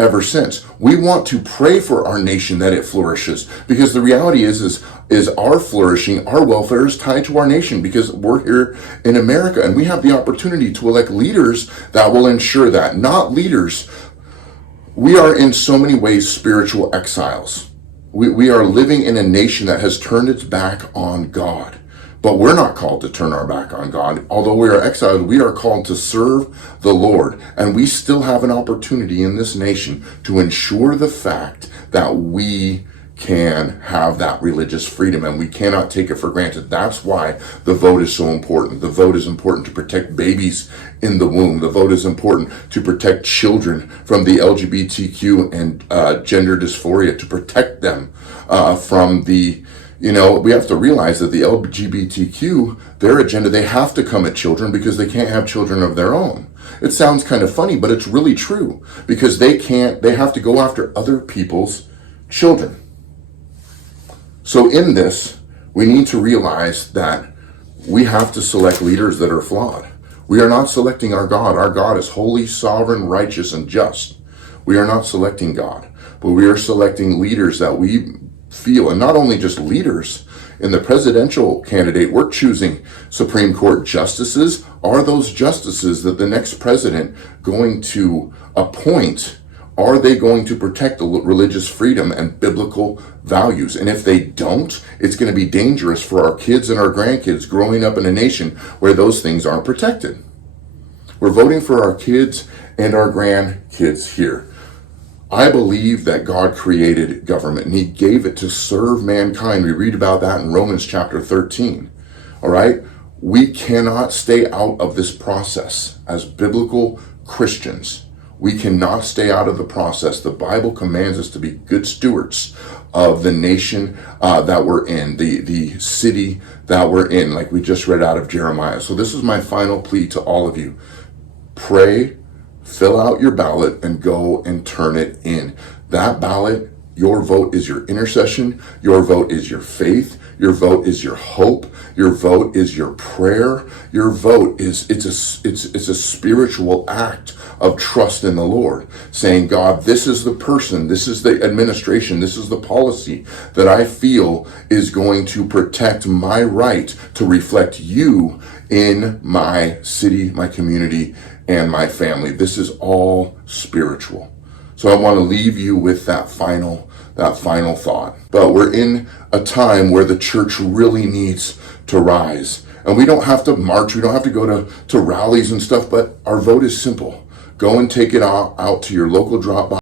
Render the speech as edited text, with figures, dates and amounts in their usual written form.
ever since. We want to pray for our nation that it flourishes, because the reality is our flourishing, our welfare is tied to our nation, because we're here in America and we have the opportunity to elect leaders that will ensure that. Not leaders. We are in so many ways spiritual exiles. We are living in a nation that has turned its back on God. But we're not called to turn our back on God. Although we are exiled, we are called to serve the Lord. And we still have an opportunity in this nation to ensure the fact that we can have that religious freedom, and we cannot take it for granted. That's why the vote is so important. The vote is important to protect babies in the womb. The vote is important to protect children from the LGBTQ and gender dysphoria, to protect them from the, we have to realize that the LGBTQ, their agenda, they have to come at children because they can't have children of their own. It sounds kind of funny, but it's really true, because they have to go after other people's children. So in this, we need to realize that we have to select leaders that are flawed. We are not selecting our God. Our God is holy, sovereign, righteous, and just. We are not selecting God, but we are selecting leaders that we feel, and not only just leaders. In the presidential candidate, we're choosing Supreme Court justices. Are those justices that the next president going to appoint, are they going to protect the religious freedom and biblical values? And if they don't, it's going to be dangerous for our kids and our grandkids growing up in a nation where those things aren't protected. We're voting for our kids and our grandkids here. I believe that God created government and he gave it to serve mankind. We read about that in Romans chapter 13. All right? We cannot stay out of this process as biblical Christians. We cannot stay out of the process. The Bible commands us to be good stewards of the nation that we're in, the city that we're in, like we just read out of Jeremiah. So this is my final plea to all of you. Pray, fill out your ballot, and go and turn it in. That ballot, your vote is your intercession. Your vote is your faith. Your vote is your hope. Your vote is your prayer. Your vote is, it's a spiritual act of trust in the Lord, saying, God, this is the person, this is the administration, this is the policy that I feel is going to protect my right to reflect you in my city, my community, and my family. This is all spiritual. So I want to leave you with that final thought. But we're in a time where the church really needs to rise. And we don't have to march, we don't have to go to rallies and stuff, but our vote is simple. Go and take it out to your local drop box.